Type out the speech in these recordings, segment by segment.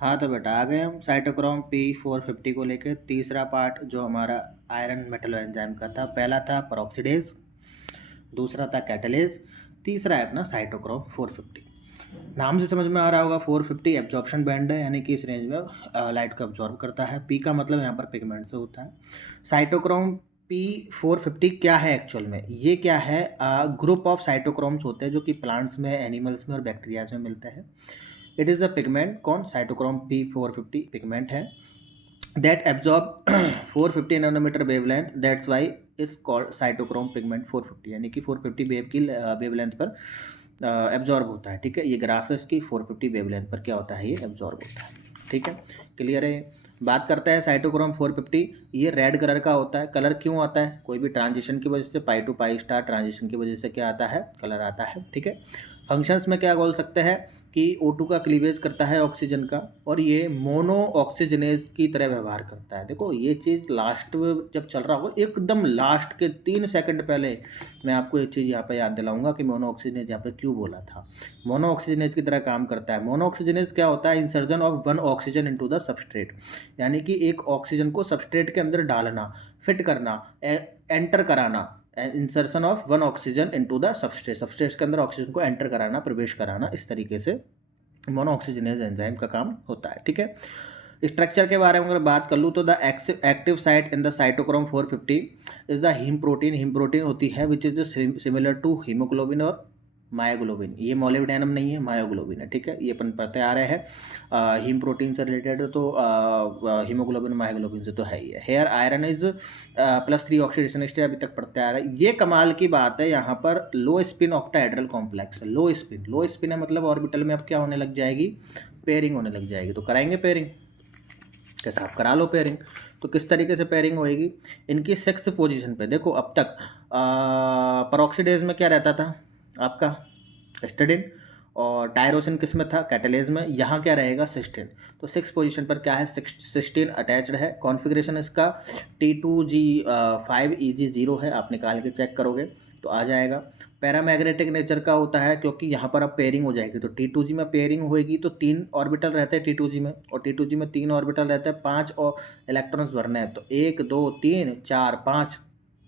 हाँ तो बेटा आ गए हम साइटोक्रोम P450 को लेकर। तीसरा पार्ट जो हमारा आयरन मेटल एंजाइम का था, पहला था पेरोक्सीडेज, दूसरा था कैटलेज, तीसरा है अपना साइटोक्रोम 450। नाम से समझ में आ रहा होगा 450 एब्जॉर्प्शन बैंड है, यानी कि इस रेंज में लाइट को एब्जॉर्ब करता है। पी का मतलब यहाँ पर पिगमेंट से होता है। साइटोक्रोम P450 क्या है एक्चुअल में? ये क्या है? ग्रुप ऑफ साइटोक्रोम्स होते हैं जो कि प्लांट्स में, एनिमल्स में और बैक्टीरियाज में मिलते हैं। It is a pigment. कौन? साइटोक्रोम P450 पिगमेंट है that absorb 450 nanometre wavelength, that's why is called cytochrome pigment 450, यानी कि 450 वेव की वेवलेंथ पर एब्जॉर्ब होता है। ठीक है, ये ग्राफ है इसकी, 450 वेवलेंथ पर क्या होता है, ये एब्जॉर्ब होता है। ठीक है, क्लियर है। बात करता है साइटोक्रोम 450, ये रेड कलर का होता है। कलर क्यों आता है? कोई भी ट्रांजिशन की वजह से, पाई टू पाई स्टार ट्रांजिशन की वजह से क्या आता है, कलर आता है। ठीक है, फंक्शंस में क्या बोल सकते हैं कि O2 का क्लीवेज करता है ऑक्सीजन का, और ये मोनो ऑक्सीजनेज की तरह व्यवहार करता है। देखो ये चीज़ लास्ट में जब चल रहा हो, एकदम लास्ट के 3 सेकंड पहले मैं आपको एक चीज़ यहाँ पे याद दिलाऊंगा कि मोनो ऑक्सीजनेज यहाँ पे क्यों बोला था। मोनो ऑक्सीजनेज की तरह काम करता है। मोनो ऑक्सीजनेज क्या होता है? Insertion of one oxygen into the substrate, यानी कि एक ऑक्सीजन को सबस्ट्रेट के अंदर डालना, फिट करना, एंटर कराना। Insertion of one oxygen into the substrate, substrate के अंदर ऑक्सीजन को एंटर कराना, प्रवेश कराना, इस तरीके से मोनो ऑक्सीजनेज एंजाइम का काम होता है। ठीक है, स्ट्रक्चर के बारे में अगर बात कर लूँ तो the active site in the cytochrome 450 is the haem protein. Haem protein होती है which is similar to haemoglobin और मायोग्लोबिन। ये मोलिब्डेनम नहीं है, मायोग्लोबिन है। ठीक है, ये अपन पढ़ते आ रहे हैं। हीम प्रोटीन से रिलेटेड तो हीमोग्लोबिन मायोग्लोबिन से तो है ही है। Here iron is +3 oxidation state, अभी तक पढ़ते आ रहे हैं। ये कमाल की बात है, यहाँ पर लो स्पिन ऑक्टाहेड्रल कॉम्प्लेक्स है। लो स्पिन, लो स्पिन है मतलब ऑर्बिटल में अब क्या होने लग जाएगी, पेयरिंग होने लग जाएगी। तो कराएंगे पेयरिंग, कैसे आप करा लो पेयरिंग। तो किस तरीके से पेयरिंग होएगी? इनकी 6th पोजीशन पे देखो, अब तक पेरोक्सीडेज में क्या रहता था आपका, एस्टिडिन, और टायरोसिन किस में था, कैटलेज में। यहाँ क्या रहेगा, सिस्टीन। तो 6th पोजीशन पर क्या है, सिस्टीन अटैच्ड है। कॉन्फ़िगरेशन इसका T2G5 EG0 है, आप निकाल के चेक करोगे तो आ जाएगा। पैरामैग्नेटिक नेचर का होता है क्योंकि यहाँ पर अब पेयरिंग हो जाएगी, तो T2G में पेयरिंग होएगी तो 3 ऑर्बिटल रहते हैं T2G में, और T2G में 3 ऑर्बिटल रहते हैं, 5 और इलेक्ट्रॉन्स भरने हैं। तो 1 2 3 4 5,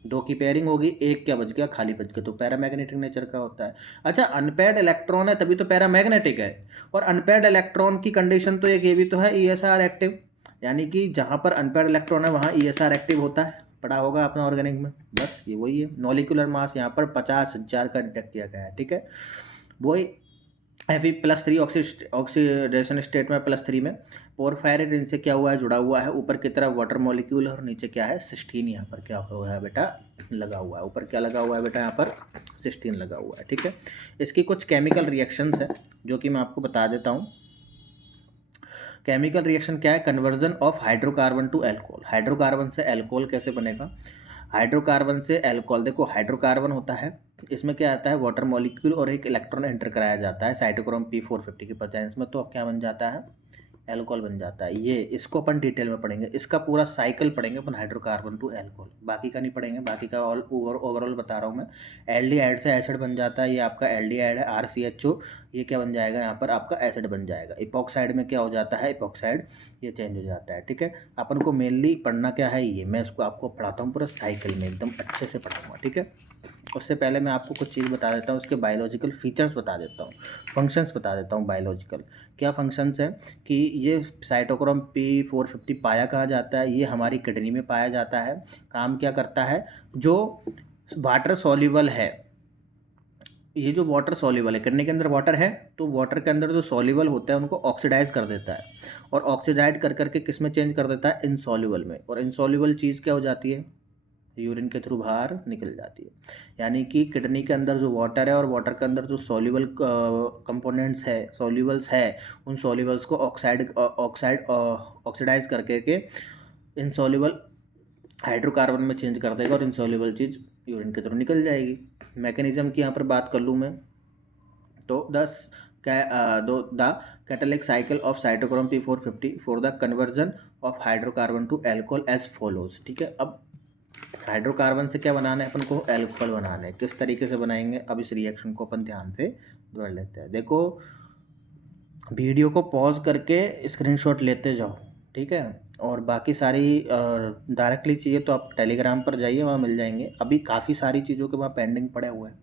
2 की पेयरिंग होगी, 1 क्या बच गया, खाली बच गया। तो पैरामैग्नेटिक नेचर का होता है। अच्छा, अनपेयर्ड इलेक्ट्रॉन है तभी तो पैरामैग्नेटिक है। और अनपेयर्ड इलेक्ट्रॉन की कंडीशन तो एक ये भी तो है, ESR एक्टिव, यानी कि जहाँ पर अनपेयर्ड इलेक्ट्रॉन है वहाँ ESR एक्टिव होता है। पढ़ा होगा अपना ऑर्गेनिक में, बस ये वही है। मॉलिक्यूलर मास यहाँ पर 50,000 का डिटेक्ट किया गया है। ठीक है, वही Fe+3 ऑक्सीडेशन स्टेट में +3 में। पोरफायरेट इनसे क्या हुआ है, जुड़ा हुआ है। ऊपर की तरफ वाटर मॉलिक्यूल है और नीचे क्या है, सिस्टीन यहाँ पर क्या हुआ है बेटा, लगा हुआ है। ऊपर क्या लगा हुआ है बेटा, यहाँ पर सिस्टीन लगा हुआ है। ठीक है, इसकी कुछ केमिकल रिएक्शंस है जो कि मैं आपको बता देता हूँ। केमिकल रिएक्शन क्या है, conversion of hydrocarbon to alcohol. Hydrocarbon से एल्कोहल कैसे बनेगा, हाइड्रोकार्बन से एल्कोहल। देखो हाइड्रोकार्बन होता है, इसमें क्या आता है, वाटर मॉलिक्यूल और एक इलेक्ट्रॉन एंटर कराया जाता है साइटोक्रोम P450 की प्रेजेंस में, तो अब क्या बन जाता है, एल्कोहल बन जाता है। ये इसको अपन डिटेल में पढ़ेंगे, इसका पूरा साइकिल पढ़ेंगे अपन, हाइड्रोकार्बन टू एल्कोहल। बाकी का नहीं पढ़ेंगे, बाकी का ऑल ओवरऑल बता रहा हूँ मैं। एल्डिहाइड से एसिड बन जाता है, ये आपका एल्डिहाइड है, RCHO। ये क्या बन जाएगा, यहाँ पर आपका एसिड बन जाएगा। इपॉक्साइड में क्या हो जाता है, इपॉक्साइड ये चेंज हो जाता है। ठीक है, अपन को मेनली पढ़ना क्या है, ये मैं इसको आपको पढ़ाता हूँ पूरा साइकिल में, एकदम अच्छे से पढ़ाऊँगा। ठीक है, उससे पहले मैं आपको कुछ चीज़ बता देता हूँ, उसके बायोलॉजिकल फीचर्स बता देता हूँ, फंक्शंस बता देता हूँ। बायोलॉजिकल क्या फंक्शंस है कि ये साइटोक्रोम P450 पाया कहाँ जाता है, ये हमारी किडनी में पाया जाता है। काम क्या करता है, जो वाटर सॉल्युबल है, ये जो वाटर सॉल्युबल है, किडनी के अंदर वाटर है, तो वाटर के अंदर जो सॉल्युबल होता है उनको ऑक्सीडाइज कर देता है, और ऑक्सीडाइज कर करके किस में चेंज कर देता है, इनसॉल्युबल में। और इनसॉल्युबल चीज़ क्या हो जाती है, यूरिन के थ्रू बाहर निकल जाती है। यानी कि किडनी के अंदर जो वाटर है और वाटर के अंदर जो सॉल्युबल कंपोनेंट्स है, सॉल्युबल्स है, उन सॉल्युबल्स को ऑक्सीडाइज करके के इनसॉल्युबल हाइड्रोकार्बन में चेंज कर देगा, और इनसॉल्युबल चीज़ यूरिन के थ्रू निकल जाएगी। मैकेनिज्म की यहाँ पर बात कर लूँ मैं, तो the catalytic cycle of cytochrome P450 for the conversion of hydrocarbon to alcohol as follows. ठीक है, अब हाइड्रोकार्बन से क्या बनाना है अपन को, एल्कोहल बनाना है। किस तरीके से बनाएंगे, अब इस रिएक्शन को अपन ध्यान से जोड़ लेते हैं। देखो वीडियो को पॉज करके स्क्रीनशॉट लेते जाओ, ठीक है। और बाकी सारी डायरेक्टली चाहिए तो आप टेलीग्राम पर जाइए, वहाँ मिल जाएंगे। अभी काफ़ी सारी चीज़ों के वहाँ पेंडिंग पड़े हुए हैं,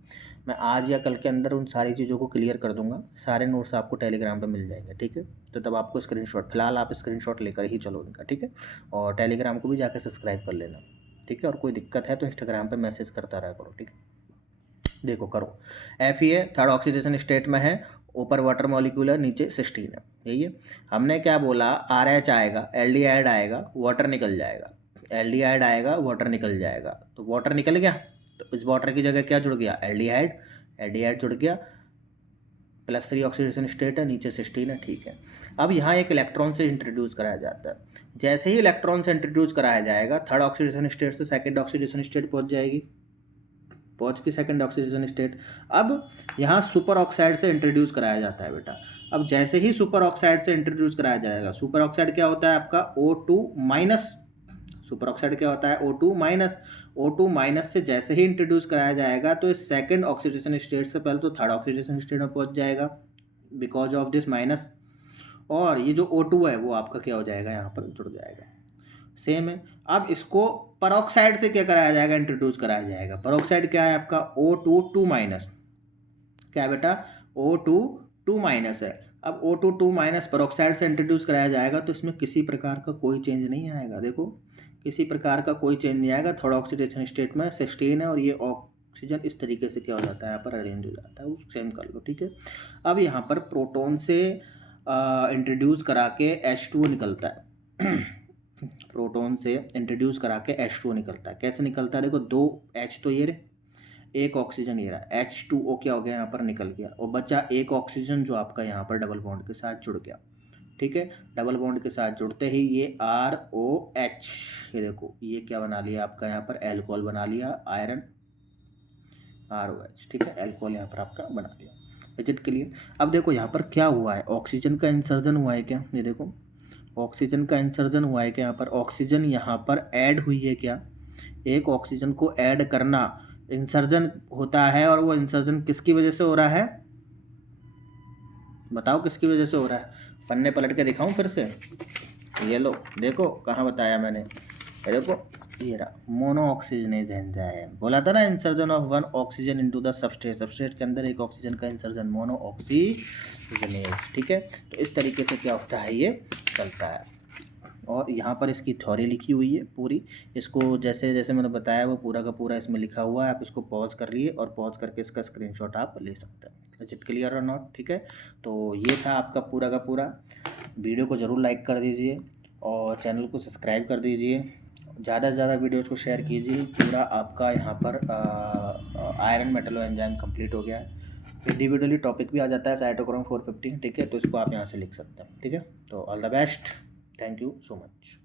मैं आज या कल के अंदर उन सारी चीज़ों को क्लियर कर दूंगा। सारे नोट्स आपको टेलीग्राम पे मिल जाएंगे, ठीक है। तो तब आपको स्क्रीनशॉट, फिलहाल आप स्क्रीनशॉट लेकर ही चलो इनका, ठीक है। और टेलीग्राम को भी जाकर सब्सक्राइब कर लेना, ठीक है। और कोई दिक्कत है तो इंस्टाग्राम पे मैसेज करता रहा करो, ठीक है। देखो करो, एफ ई है, थर्ड ऑक्सीडेशन स्टेट में है, ऊपर वाटर मॉलिक्यूल है, नीचे सिस्टीन है, यही है। हमने क्या बोला, आर एच आएगा, एल्डिहाइड आएगा, वाटर निकल जाएगा, एल्डिहाइड आएगा, वाटर निकल जाएगा, तो वाटर निकल गया, तो इस वाटर की जगह क्या जुड़ गया, एल्डिहाइड, एल्डिहाइड जुड़ गया, +3 ऑक्सीडेशन स्टेट है, नीचे सिस्टीन है, ठीक है। अब यहाँ एक इलेक्ट्रॉन से इंट्रोड्यूस कराया जाता है। जैसे ही इलेक्ट्रॉन से इंट्रोड्यूस कराया जाएगा, थर्ड ऑक्सीडेशन स्टेट से सेकंड ऑक्सीडेशन स्टेट पहुँच जाएगी, पहुँच की सेकंड ऑक्सीडेशन स्टेट। अब यहाँ सुपर ऑक्साइड से इंट्रोड्यूस कराया जाता है बेटा। अब जैसे ही सुपर ऑक्साइड से इंट्रोड्यूस कराया जाएगा, सुपर ऑक्साइड क्या होता है आपका, O2 माइनस, सुपर ऑक्साइड क्या होता है, O2 माइनस, O2 माइनस से जैसे ही इंट्रोड्यूस कराया जाएगा तो इस सेकंड ऑक्सीडेशन स्टेट से पहले तो थर्ड ऑक्सीडेशन स्टेट में पहुंच जाएगा बिकॉज ऑफ दिस माइनस, और ये जो O2 है वो आपका क्या हो जाएगा, यहाँ पर जुड़ जाएगा, सेम है। अब इसको परोक्साइड से क्या कराया जाएगा, इंट्रोड्यूस कराया जाएगा। परोक्साइड क्या है आपका, O2 2 माइनस, क्या है बेटा, O2 2 माइनस है। अब O2 2 माइनस परोक्साइड से इंट्रोड्यूस कराया जाएगा तो इसमें किसी प्रकार का कोई चेंज नहीं आएगा, देखो किसी प्रकार का कोई चेंज नहीं आएगा। थर्ड ऑक्सीडेशन स्टेट में 16 है और ये ऑक्सीजन इस तरीके से क्या हो जाता है, यहाँ पर अरेंज हो जाता है, वो सेम कर लो, ठीक है। अब यहाँ पर प्रोटॉन से इंट्रोड्यूस करा के H2 निकलता है प्रोटॉन से इंट्रोड्यूस करा के H2 निकलता है, कैसे निकलता है, देखो 2 H तो ये रहे, एक ऑक्सीजन ये रहा, H2O क्या हो गया, यहाँ पर निकल गया, और बचा एक ऑक्सीजन जो आपका यहाँ पर डबल बॉन्ड के साथ जुड़ गया, ठीक है। डबल बॉन्ड के साथ जुड़ते ही ये ROH, ये देखो ये क्या बना लिया आपका, यहाँ पर एल्कोहल बना लिया, आयरन ROH, ठीक है, एल्कोहल यहाँ पर आपका बना लिया। Is it clear. अब देखो यहाँ पर क्या हुआ है, ऑक्सीजन का इंसर्जन हुआ है क्या, ये देखो ऑक्सीजन का इंसर्जन हुआ है क्या, यहाँ पर ऑक्सीजन यहाँ पर ऐड हुई है क्या, एक ऑक्सीजन को ऐड करना इंसर्जन होता है, और वो इंसर्जन किसकी वजह से हो रहा है, बताओ किसकी वजह से हो रहा है, पन्ने पलट के दिखाऊं फिर से, ये लो देखो कहाँ बताया मैंने, ये देखो ये रहा, मोनो ऑक्सीजनेज एंजाइम, बोला था ना, insertion of one oxygen into the substrate, substrate के अंदर एक ऑक्सीजन का इंसर्जन, मोनो ऑक्सीजनेज, ठीक है। तो इस तरीके से क्या होता है, ये चलता है। और यहाँ पर इसकी थ्योरी लिखी हुई है पूरी, इसको जैसे जैसे मैंने बताया वो पूरा का पूरा इसमें लिखा हुआ है, आप इसको पॉज कर लिए और पॉज करके इसका स्क्रीनशॉट आप ले सकते हैं। इज इट क्लियर और नॉट, ठीक है। तो ये था आपका पूरा का पूरा, वीडियो को ज़रूर लाइक कर दीजिए और चैनल को सब्सक्राइब कर दीजिए, ज़्यादा से ज़्यादा वीडियोज़ को शेयर कीजिए। पूरा आपका यहाँ पर आयरन मेटलो एंजाइम कंप्लीट हो गया है। इंडिविजुअली टॉपिक भी आ जाता है साइटोक्रोम 450, ठीक है, तो इसको आप यहाँ से लिख सकते हैं, ठीक है। तो all the best, thank you so much.